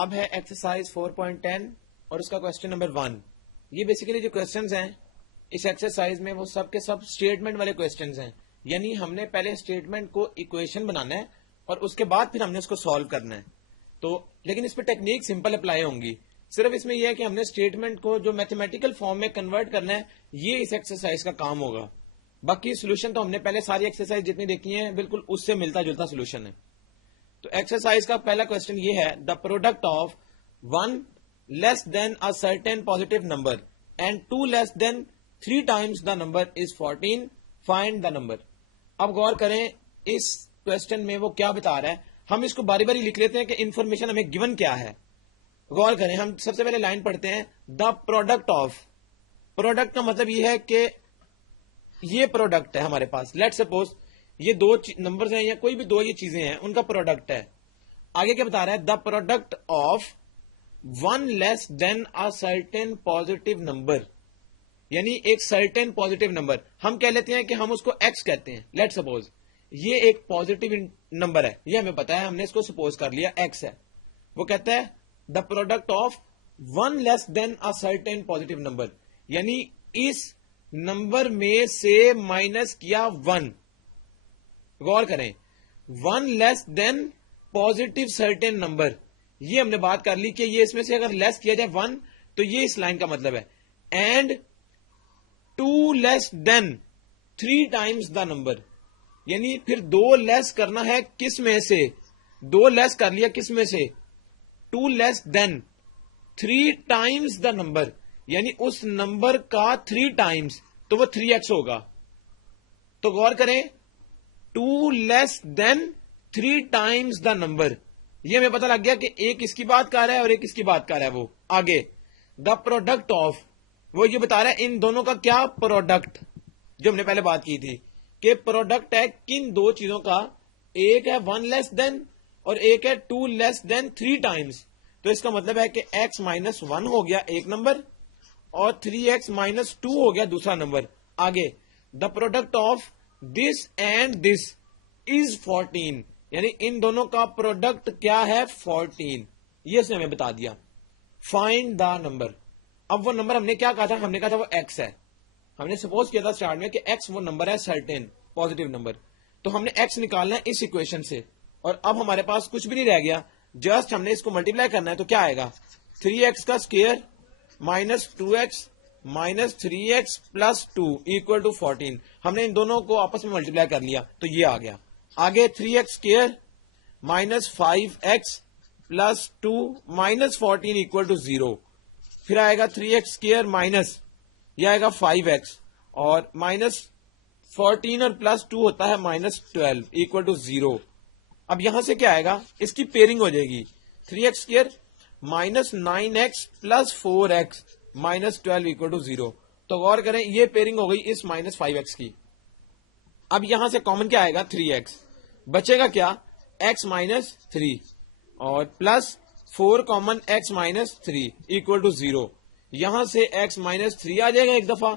اب ہے ایکسرسائز 4.10 اور اس کا کوشچن نمبر 1. یہ بیسیکلی جو کوشچنز ہیں اس ایکسرسائز میں وہ سب کے سب اسٹیٹمنٹ والے کوشچنز ہیں. یعنی ہم نے پہلے اسٹیٹمنٹ کو ایکویشن بنانا ہے اور اس کے بعد پھر ہم نے اس کو سالو کرنا ہے. تو لیکن اس پہ ٹیکنیک سمپل اپلائی ہوں گی. صرف اس میں یہ ہے کہ ہم نے اسٹیٹمنٹ کو جو میتھمیٹیکل فارم میں کنورٹ کرنا ہے یہ اس ایکسرسائز کا کام ہوگا. باقی سولوشن تو ہم نے پہلے ساری ایکسرسائز جتنی دیکھی ہیں بالکل اس سے ملتا جلتا سولوشن ہے. تو ایکسرسائز کا پہلا کوشچن یہ ہے the product of 1 less than a certain positive number and 2 less than 3 times the number is 14 find the number. اب غور کریں اس کوشچن میں وہ کیا بتا رہا ہے. ہم اس کو باری باری لکھ لیتے ہیں کہ انفارمیشن ہمیں گیون کیا ہے. غور کریں ہم سب سے پہلے لائن پڑھتے ہیں دا پروڈکٹ آف. پروڈکٹ کا مطلب یہ ہے کہ یہ پروڈکٹ ہے ہمارے پاس. لیٹ سپوز یہ دو نمبرز ہیں یا کوئی بھی دو یہ چیزیں ہیں ان کا پروڈکٹ ہے. آگے کیا بتا رہا ہے the product of 1 less than a certain positive number. یعنی ایک سرٹن پازیٹو نمبر ہم کہہ لیتے ہیں کہ ہم اس کو ایکس کہتے ہیں. لیٹ سپوز یہ ایک پازیٹو نمبر ہے, یہ ہمیں پتا ہے, ہم نے اس کو سپوز کر لیا ایکس ہے. وہ کہتا ہے the product of 1 less than a certain positive number, یعنی اس نمبر میں سے مائنس کیا 1. غور کریں 1 لیس دین پازیٹو سرٹن نمبر, یہ ہم نے بات کر لی کہ یہ اس میں سے اگر لیس کیا جائے 1 تو یہ اس لائن کا مطلب ہے. And 2 less than 3 times the number, یعنی پھر 2 لیس کرنا ہے کس میں سے, 2 لیس کر لیا کس میں سے 2 less than 3 times the number, یعنی اس نمبر کا 3 ٹائمز, تو وہ 3x ہوگا. تو غور کریں 2 less than 3 times the number, یہ ہمیں پتا لگ گیا کہ ایک اس کی بات کر رہا ہے اور ایک اس کی بات کر رہا ہے. وہ آگے دا پروڈکٹ آف, وہ یہ بتا رہا ہے ان دونوں کا کیا پروڈکٹ, جو ہم نے پہلے بات کی تھی کہ پروڈکٹ ہے کن دو چیزوں کا, ایک ہے 1 لیس دین اور ایک ہے 2 لیس دین 3 ٹائمز. تو اس کا مطلب ہے کہ x مائنس 1 ہو گیا ایک نمبر اور 3x مائنس 2 ہو گیا دوسرا نمبر. آگے the product of this and this is 14, یعنی ان دونوں کا پروڈکٹ کیا ہے 14, یہ اس نے ہمیں بتا دیا. Find the number. اب وہ نمبر ہم نے کیا کہا تھا, ہم نے کہا تھا وہ x ہے. ہم نے سپوز کیا تھا اسٹارٹ میں کہ x وہ نمبر ہے سرٹن پازیٹو نمبر, تو ہم نے x نکالنا ہے اس ایکویشن سے. اور اب ہمارے پاس کچھ بھی نہیں رہ گیا, جسٹ ہم نے اس کو ملٹیپلائی کرنا ہے. تو کیا آئے گا 3x کا square minus 2x minus 3x plus 2 equal to 14. ہم نے ان دونوں کو آپس میں ملٹیپلائی کر لیا تو یہ آ گیا. آگے 3x square minus 5x plus 2 minus 14 equal to 0. پھر آئے گا 3x اسکوئر مائنس یہ آئے گا 5x اور مائنس 14 اور پلس 2 ہوتا ہے مائنس 12 اکول ٹو 0. اب یہاں سے کیا آئے گا, اس کی پیئرنگ ہو جائے گی 3x square minus 9x plus 4x minus 12 equal to 0. تو غور کریں یہ پیئرنگ ہو گئی اس مائنس 5x کی. اب یہاں سے کامن کیا آئے گا 3x, بچے گا کیا x مائنس 3 اور plus 4 common x minus 3 equal to 0. یہاں سے x مائنس 3 آ جائے گا ایک دفعہ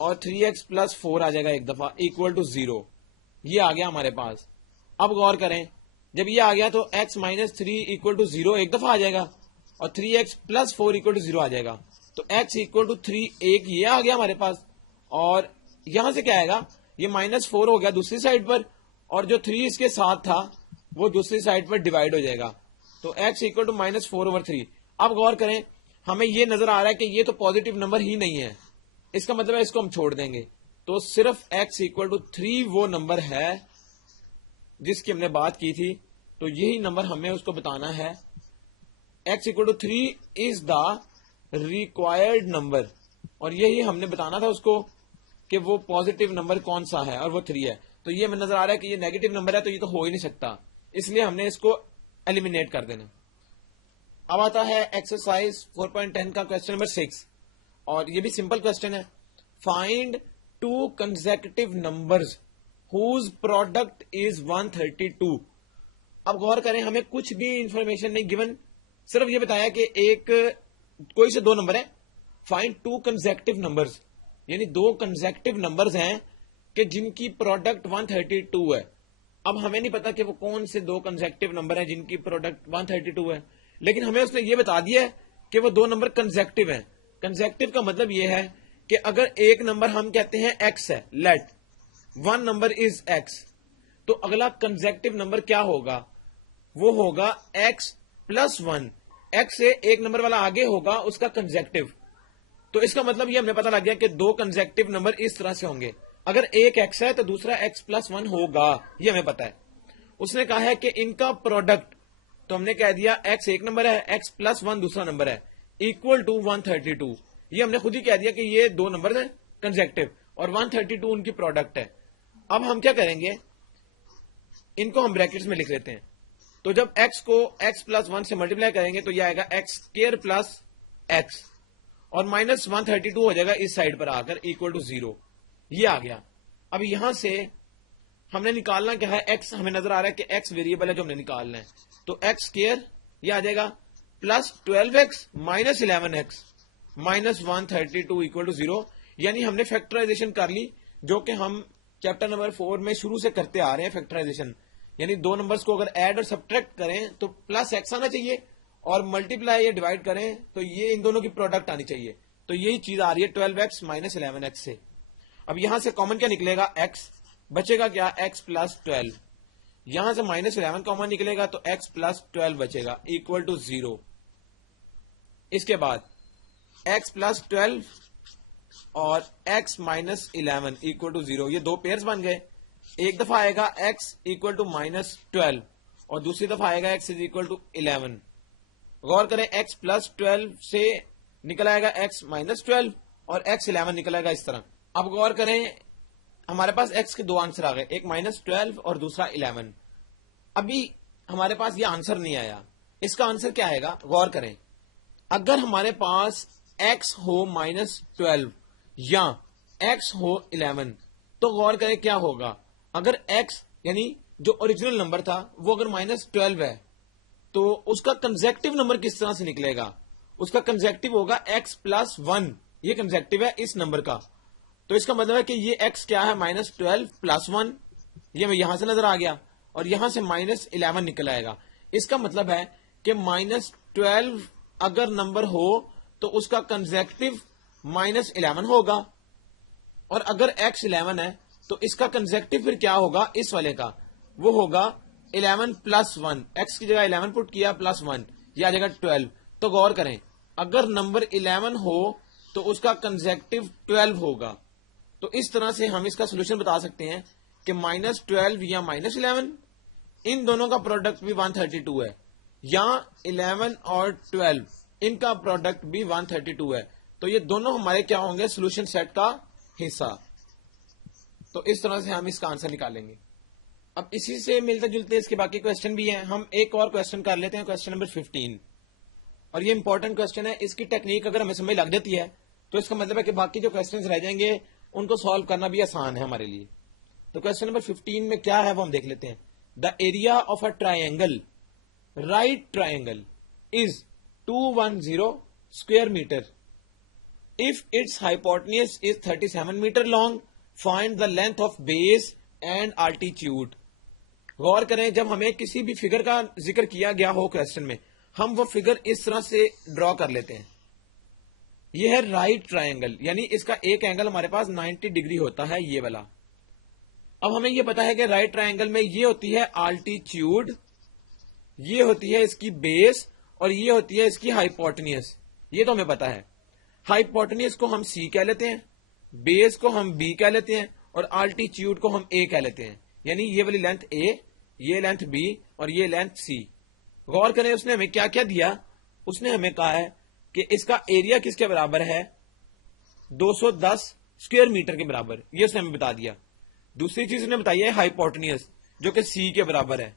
اور 3x پلس 4 آ جائے گا ایک دفعہ اکول ٹو 0. یہ آ گیا ہمارے پاس. اب غور کریں جب یہ آ گیا تو x مائنس 3 اکول ٹو 0 ایک دفعہ آ جائے گا اور 3x پلس 4 اکول ٹو 0 آ جائے گا. تو x اکول ٹو 3 ایک یہ آ گیا ہمارے پاس. اور یہاں سے کیا آئے گا, یہ مائنس 4 ہو گیا دوسری سائڈ پر اور جو 3 اس کے ساتھ تھا وہ دوسری سائڈ پر ڈیوائڈ ہو جائے گا. تو x equal to minus 4 over 3. اب غور کریں ہمیں یہ نظر آ رہا ہے کہ یہ تو پازیٹو نمبر ہی نہیں ہے, اس کا مطلب ہے اس کو ہم چھوڑ دیں گے. تو صرف x اکول ٹو 3 وہ نمبر ہے جس کی ہم نے بات کی تھی, تو یہی نمبر ہمیں اس کو بتانا ہے. x equal to 3 is the required number, اور یہی ہم نے بتانا تھا اس کو کہ وہ پازیٹو نمبر کون سا ہے اور وہ 3 ہے. تو یہ ہمیں نظر آ رہا ہے کہ یہ نیگیٹو نمبر ہے تو یہ تو ہو ہی نہیں سکتا, اس لیے ہم نے اس کو ایلیمینیٹ کر دینا. اب آتا ہے ایکسرسائز 4.10 کا کوشچن نمبر 6, اور یہ بھی سمپل کوشچن ہے. Find 2 consecutive numbers whose product is 132. اب غور کریں ہمیں کچھ بھی انفارمیشن نہیں گیون, صرف یہ بتایا کہ ایک کوئی سے 2 نمبر ہیں. فائنڈ 2 کنزیکٹو نمبرز, یعنی 2 کنزیکٹو نمبرز ہیں کہ جن کی پروڈکٹ 132 ہے. اب ہمیں نہیں پتا کہ وہ کون سے 2 کنزیکٹو نمبر ہیں جن کی پروڈکٹ 132 ہے. لیکن ہمیں اس نے یہ بتا دیا ہے کہ وہ دو نمبر کنزیکٹو ہیں. کنزیکٹو کا مطلب یہ ہے کہ اگر ایک نمبر ہم کہتے ہیں ایکس ہے, let one number is x, تو اگلا کنزیکٹو نمبر کیا ہوگا؟ وہ ہوگا ایکس پلس ون. ایکس سے ایک نمبر والا آگے ہوگا اس کا کنزیکٹو. تو اس کا مطلب یہ ہمیں پتا لگ گیا کہ دو کنزیکٹو نمبر اس طرح سے ہوں گے. اگر ایک ایکس ہے تو دوسرا ایکس پلس ون ہوگا, یہ ہمیں پتا ہے. اس نے کہا ہے کہ ان کا پروڈکٹ, تو ہم نے کہہ دیا ایکس ایک نمبر ہے, ایکس پلس ون دوسرا نمبر ہے, اکول ٹو 132. یہ ہم نے خود ہی کہہ دیا کہ یہ دو نمبر ہیں کنزیکٹو, اور 132 ان کی پروڈکٹ ہے. اب ہم کیا کریں گے, ان کو ہم بریکٹس میں لکھ لیتے ہیں. تو جب ایکس کو ایکس پلس ون سے ملٹیپلائی کریں گے تو یہ آئے گا ایکس اسکوئر پلس ایکس, اور مائنس 132 ہو جائے گا اس سائڈ پر آ کر اکول ٹو 0. یہ آ گیا. اب یہاں سے ہم نے نکالنا کیا ہے, ایکس ہمیں نظر آ رہا ہے کہ ایکس ویریبل ہے جو ہم نے نکالنا ہے. تو ایکس اسکوئر یہ آ جائے گا plus 12x minus 11x minus 132 equal to 0. یعنی ہم نے فیکٹرائزیشن کر لی, جو کہ ہم چیپٹر نمبر 4 میں شروع سے کرتے آ رہے ہیں. فیکٹرائزیشن یعنی دو نمبرز کو اگر ایڈ اور سبٹریکٹ کریں تو پلس ایکس آنا چاہیے, اور ملٹیپلائی یا ڈیوائڈ کریں تو یہ ان دونوں کی پروڈکٹ آنی چاہیے. تو یہی چیز آ رہی ہے 12x مائنس 11x سے. اب یہاں سے کامن کیا نکلے گا, x بچے گا کیا, x پلس 12. یہاں سے مائنس 11 کامن نکلے گا تو x پلس 12 بچے گا اکول ٹو 0. اس کے بعد x پلس 12 اور x مائنس 11 اکول ٹو 0, یہ دو پیئرز بن گئے. ایک دفعہ آئے گا x اکول ٹو مائنس 12 اور دوسری دفعہ آئے گا x از اکول ٹو 11. غور کریں, x پلس 12 سے نکل آئے گا x مائنس 12 اور x 11 نکل آئے گا اس طرح. اب غور کریں, ہمارے پاس x کے دو آنسر آ گئے, ایک مائنس 12 اور دوسرا 11. ابھی ہمارے پاس یہ آنسر نہیں آیا. اس کا آنسر کیا آئے گا, غور کریں. اگر ہمارے پاس x ہو مائنس 12 یا x ہو 11 تو غور کریں کیا ہوگا. اگر x یعنی جو اوریجنل نمبر تھا وہ اگر مائنس 12 ہے تو اس کا کنزیکٹو نمبر کس طرح سے نکلے گا. اس کا کنزیکٹو ہوگا x پلس 1. یہ کنزیکٹو ہے اس نمبر کا, تو اس کا مطلب ہے کہ یہ x کیا ہے, مائنس 12 پلس 1. یہ ہمیں یہاں سے نظر آ گیا, اور یہاں سے مائنس 11 نکل آئے گا. اس کا مطلب ہے کہ مائنس 12 اگر نمبر ہو تو اس کا کنزیکٹو مائنس 11 ہوگا, اور اگر x 11 ہے تو اس کا کنزیکٹو پھر کیا ہوگا, اس والے کا وہ ہوگا 11 پلس 1. x کی جگہ 11 پٹ کیا پلس 1, یہ آ جائے گا 12. تو غور کریں, اگر نمبر 11 ہو تو اس کا کنزیکٹو 12 ہوگا. تو اس طرح سے ہم اس کا سولوشن بتا سکتے ہیں کہ مائنس 12 یا مائنس 11 ان دونوں کا پروڈکٹ بھی 132 ہے, یا 11 اور 12 ان کا پروڈکٹ بھی 132 ہے. تو یہ دونوں ہمارے کیا ہوں گے, سولوشن سیٹ کا حصہ. تو اس طرح سے ہم اس کا آنسر نکالیں گے. اب اسی سے ملتے جلتے اس کے باقی کوشچن بھی ہیں. ہم ایک اور کوشچن کر لیتے ہیں, کوشچن نمبر 15. اور یہ امپورٹنٹ کوشچن ہے, اس کی ٹیکنیک اگر ہمیں سمجھ لگ جاتی ہے تو اس کا مطلب ہے کہ باقی جو کوشچنز رہ جائیں گے ان کو سالو کرنا بھی آسان ہے ہمارے لیے. تو کوشچن نمبر 15 میں کیا ہے وہ ہم دیکھ لیتے ہیں. The area of a triangle, right triangle, is 210 square metre. If its hypotenuse is 37 meter long, find the length of base and altitude. غور کریں, جب ہمیں کسی بھی فگر کا ذکر کیا گیا ہو کوسچن میں, ہم وہ فگر اس طرح سے ڈرا کر لیتے ہیں. یہ ہے رائٹ ٹرائنگل, یعنی اس کا ایک اینگل ہمارے پاس 90 ڈگری ہوتا ہے, یہ والا. اب ہمیں یہ پتا ہے کہ رائٹ ٹرائنگل میں یہ ہوتی ہے آلٹیچیوڈ, یہ ہوتی ہے اس کی بیس, اور یہ ہوتی ہے اس کی ہائپوٹنیوس. یہ تو ہمیں پتا ہے. ہائپوٹنیوس کو ہم سی کہہ لیتے ہیں, بیس کو ہم بی کہہ لیتے ہیں, اور آلٹیچیوڈ کو ہم اے کہہ لیتے ہیں. یعنی یہ والی لینتھ اے, یہ لینتھ بی, اور یہ لینتھ سی. غور کریں اس نے ہمیں کیا کیا دیا. اس نے ہمیں کہا ہے کہ اس کا ایریا کس کے برابر ہے, 210 اسکوئر میٹر کے برابر. یہ اس نے ہمیں بتا دیا. دوسری چیز نے بتائی ہے ہائپوٹنیوس, جو کہ سی کے برابر ہے,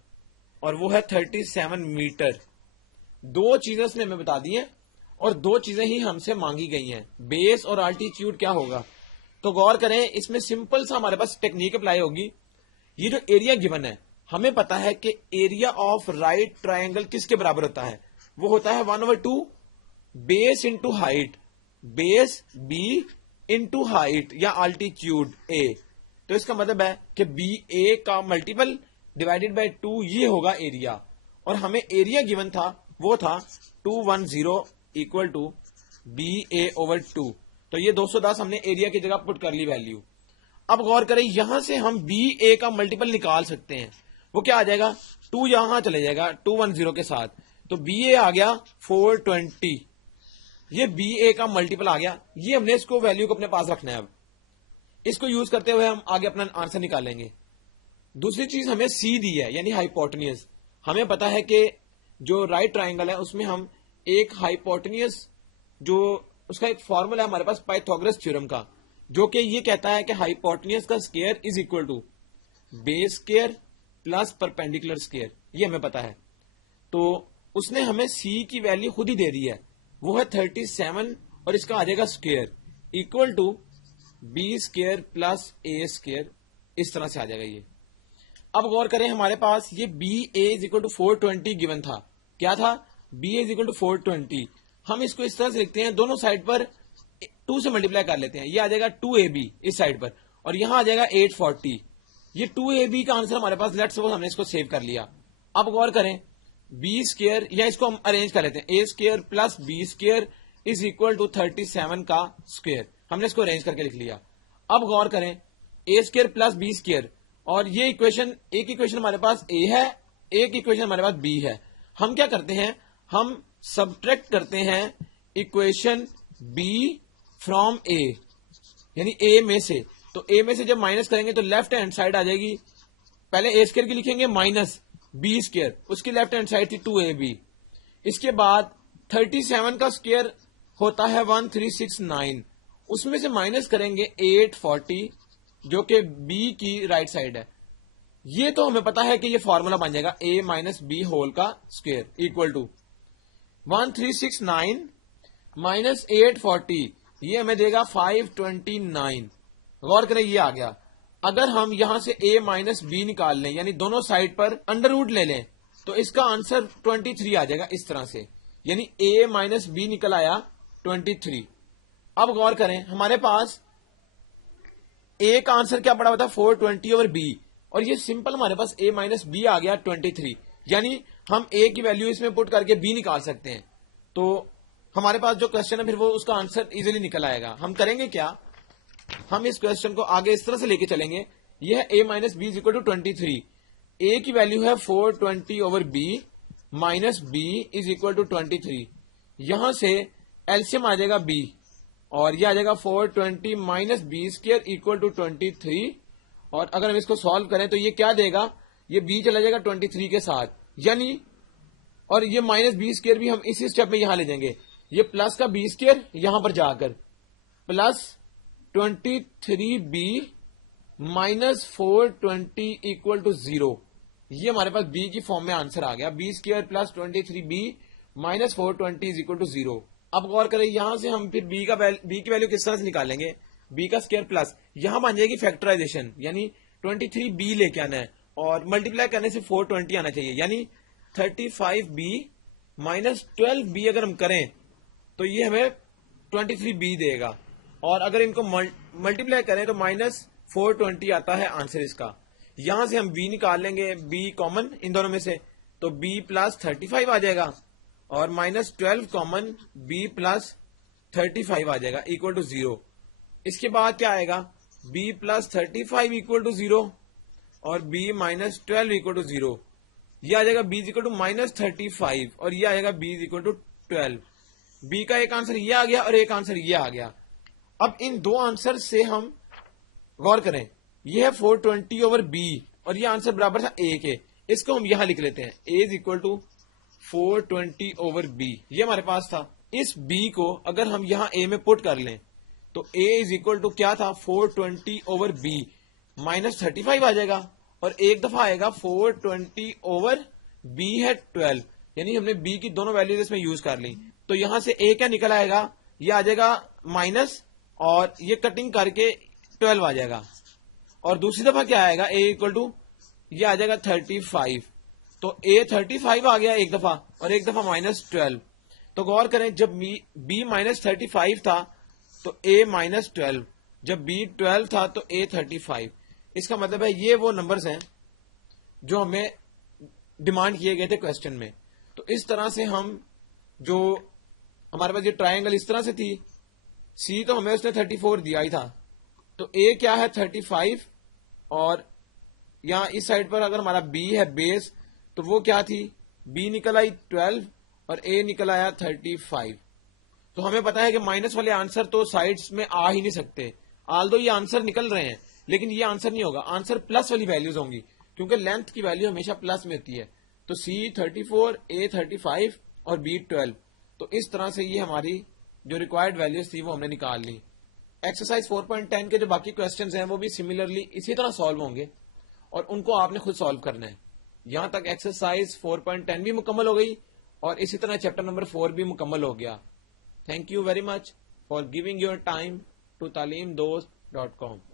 اور وہ ہے 37 میٹر. دو چیزیں اس نے ہمیں بتا دی ہیں, اور دو چیزیں ہی ہم سے مانگی گئی ہیں, بیس اور آلٹیچیوڈ کیا ہوگا. تو غور کریں, اس میں سمپل سا ہمارے پاس ٹیکنیک اپلائی ہوگی. یہ جو ایریا گیون ہے, ہمیں پتا ہے کہ ایریا آف رائٹ ٹرائنگل کس کے برابر ہوتا ہے, وہ ہوتا ہے 1/2 base into height, base B into height یا آلٹیچیوڈ اے. تو اس کا مطلب ہے کہ بی اے کا ملٹیپل ڈیوائڈیڈ بائی 2 یہ ہوگا ایریا. اور ہمیں ایریا گیون تھا وہ تھا 210 equal to B A over 2. تو یہ 210 ہم نے ایریا کی جگہ پٹ کر لی ویلیو. اب غور کریں یہاں سے ہم بی اے کا ملٹیپل نکال سکتے ہیں. وہ کیا آ جائے گا 2 یہاں چلے جائے گا 210 کے ساتھ, تو بی اے آ گیا 420. یہ بی اے کا ملٹیپل آ گیا. یہ ہم نے اس کو ویلیو کو اپنے پاس رکھنا ہے. اب اس کو یوز کرتے ہوئے ہم آگے اپنا آنسر نکالیں گے. دوسری چیز ہمیں سی دی ہے یعنی ہائیپوٹنیوس. ہمیں پتا ہے کہ جو رائٹ ٹرائنگل ہے اس میں ہم ایک ہائیپوٹنیوس جو اس کا ایک فارمولا ہے ہمارے پاس پائتھاگورس تھیورم کا, جو کہ یہ کہتا ہے کہ ہائیپوٹنیوس کا square is equal to base square plus perpendicular square. یہ ہمیں پتا ہے. تو اس نے ہمیں سی کی ویلیو خود ہی دے دی ہے, وہ ہے 37 اور اس کا آ جائے گا square equal to B square plus A square. اس طرح سے آ جائے گا یہ. اب غور کریں ہمارے پاس یہ B A is equal to 420 given تھا. کیا تھا B A is equal to 420. ہم اس کو اس طرح سے لکھتے ہیں دونوں سائڈ پر 2 سے ملٹیپلائی کر لیتے ہیں. یہ آ جائے گا 2ab اس سائڈ پر اور یہاں آ جائے گا 840. یہ 2ab کا آنسر ہمارے پاس لیٹس سپوز ہم نے اس کو سیو کر لیا. اب غور کریں بی اسکوائر یا اس کو ہم ارینج کر لیتے ہیں A square plus B square is equal to 37 کا اسکوائر. ہم نے اس کو ارینج کر کے لکھ لیا. اب غور کریں اے اسکوائر پلس بی اسکوائر اور یہ اکویشن ایک اکویشن ہمارے پاس اے ہے ایک اکویشن ہمارے پاس بی ہے. ہم کیا کرتے ہیں ہم سبٹریکٹ کرتے ہیں اکویشن بی فرام اے یعنی اے میں سے. تو اے میں سے جب مائنس کریں گے تو لیفٹ ہینڈ سائڈ آ جائے گی. پہلے اے اسکوائر کی لکھیں گے مائنس بی اسکوائر, اس کی لیفٹ ہینڈ سائڈ تھی 2ab. اس کے بعد 37 کا اسکوائر ہوتا ہے 1369, اس میں سے مائنس کریں گے 840 جو کہ بی کی رائٹ سائڈ ہے. یہ تو ہمیں پتا ہے کہ یہ فارمولا بن جائے گا اے مائنس بی ہول کا اسکوائر اکول ٹو 1369 مائنس 840 یہ ہمیں دے گا 529. غور کریں یہ آ گیا. اگر ہم یہاں سے اے مائنس بی نکال لیں یعنی دونوں سائڈ پر انڈر روٹ لے لیں تو اس کا آنسر 23 آ جائے گا اس طرح سے, یعنی اے مائنس بی نکل آیا 23. اب غور کریں ہمارے پاس اے کا آنسر کیا پڑا ہوا تھا 420 اوور بی, اور یہ سمپل ہمارے پاس اے مائنس بی آ گیا 23, یعنی ہم اے کی ویلیو اس میں پٹ کر کے بی نکال سکتے ہیں. تو ہمارے پاس جو کوشچن ہے پھر وہ اس کا آنسر ایزیلی نکل آئے گا. ہم کریں گے کیا, ہم اس کوشچن کو آگے اس طرح سے لے کے چلیں گے. یہ ہے A minus B is equal to 23. A کی ویلیو ہے 420 over B minus B is equal to 23. یہاں سے ایلسیم آ جائے گا بی اور یہ آ جائے گا 420 minus B square equal to 23. اور اگر ہم اس کو سالو کریں تو یہ کیا دے گا, یہ بی چلا جائے گا 23 کے ساتھ, یعنی اور یہ مائنس بی اسکوائر بھی ہم اسی اسٹیپ میں یہاں لے جائیں گے. یہ پلس کا بی اسکوائر یہاں پر جا کر plus 23b minus 420 equal to 0. یہ ہمارے پاس بی کی فارم میں آنسر آ گیا, B square plus 23b minus 420 is equal to 0. اب غور کریں یہاں سے ہم پھر بی کی ویلیو کس طرح سے نکالیں گے, بی کا اسکوائر پلس یہاں بن جائے گی فیکٹرائزیشن, یعنی 23b لے کے آنا ہے اور ملٹیپلائی کرنے سے 420 آنا چاہیے, یعنی 35b مائنس 12b اگر ہم کریں تو یہ ہمیں 23b دے گا, اور اگر ان کو ملٹیپلائی کریں تو مائنس 420 آتا ہے آنسر اس کا. یہاں سے ہم بی نکال لیں گے, بی کامن ان دونوں میں سے, تو بی پلس 35 آ جائے گا اور مائنس 12 کامن بی پلس 35 آ جائے گا اکول ٹو 0. اس کے بعد کیا آئے گا بی پلس 35 اکول ٹو 0 اور بی مائنس 12 اکول ٹو 0. یہ آ جائے گا بی اکول ٹو مائنس 35 اور یہ آ جائے گا بی اکول ٹو 12. بی کا ایک آنسر یہ آ گیا اور ایک آنسر یہ آ گیا. اب ان دو آنسر سے ہم غور کریں, یہ ہے 420 اوور بی اور یہ آنسر برابر تھا اے کے, اس کو ہم یہاں لکھ لیتے ہیں A is equal to 420 over B. یہ ہمارے پاس تھا. اس بی کو اگر ہم یہاں اے میں پٹ کر لیں تو اے از اکول ٹو کیا تھا 420 اوور بی مائنس 35 آ جائے گا, اور ایک دفعہ آئے گا 420 اوور بی ہے 12, یعنی ہم نے بی کی دونوں ویلیوز اس میں یوز کر لی. تو یہاں سے اے کیا نکل آئے گا, یہ آ جائے گا مائنس اور یہ کٹنگ کر کے 12 آ جائے گا, اور دوسری دفعہ کیا آئے گا اے اکول ٹو یہ آ جائے گا 35. تو اے 35 آ گیا ایک دفعہ اور ایک دفعہ مائنس 12. تو غور کریں جب بی مائنس 35 تھا تو اے مائنس 12, جب بی 12 تھا تو اے 35. اس کا مطلب ہے یہ وہ نمبرز ہیں جو ہمیں ڈیمانڈ کیے گئے تھے کوشچن میں. تو اس طرح سے ہم جو ہمارے پاس یہ ٹرائنگل اس طرح سے تھی, سی تو ہمیں اس نے 34 دیا ہی تھا, تو اے کیا ہے 35, اور یہاں اس سائڈ پر اگر ہمارا بی ہے بیس تو وہ کیا تھی, بی نکل آئی 12 اور اے نکل آیا 35. تو ہمیں پتا ہے کہ مائنس والے آنسر تو سائڈس میں آ ہی نہیں سکتے, آل دو یہ آنسر نکل رہے ہیں لیکن یہ آنسر نہیں ہوگا, آنسر پلس والی ویلیوز ہوں گی کیونکہ لینتھ کی ویلیو ہمیشہ پلس میں ہوتی ہے. تو سی 34, اے 35 اور بی 12. تو اس طرح سے یہ ہماری جو ریکوائرڈ ویلیوز تھی وہ ہم نے نکال لی. ایکسرسائز 4.10 کے جو باقی کوشچنز ہیں وہ بھی سملرلی اسی طرح سالو ہوں گے اور ان کو آپ نے خود سالو کرنا ہے. یہاں تک ایکسرسائز 4.10 بھی مکمل ہو گئی اور اسی طرح چیپٹر نمبر 4 بھی مکمل ہو گیا. Thank you very much for giving your time to talimdost.com.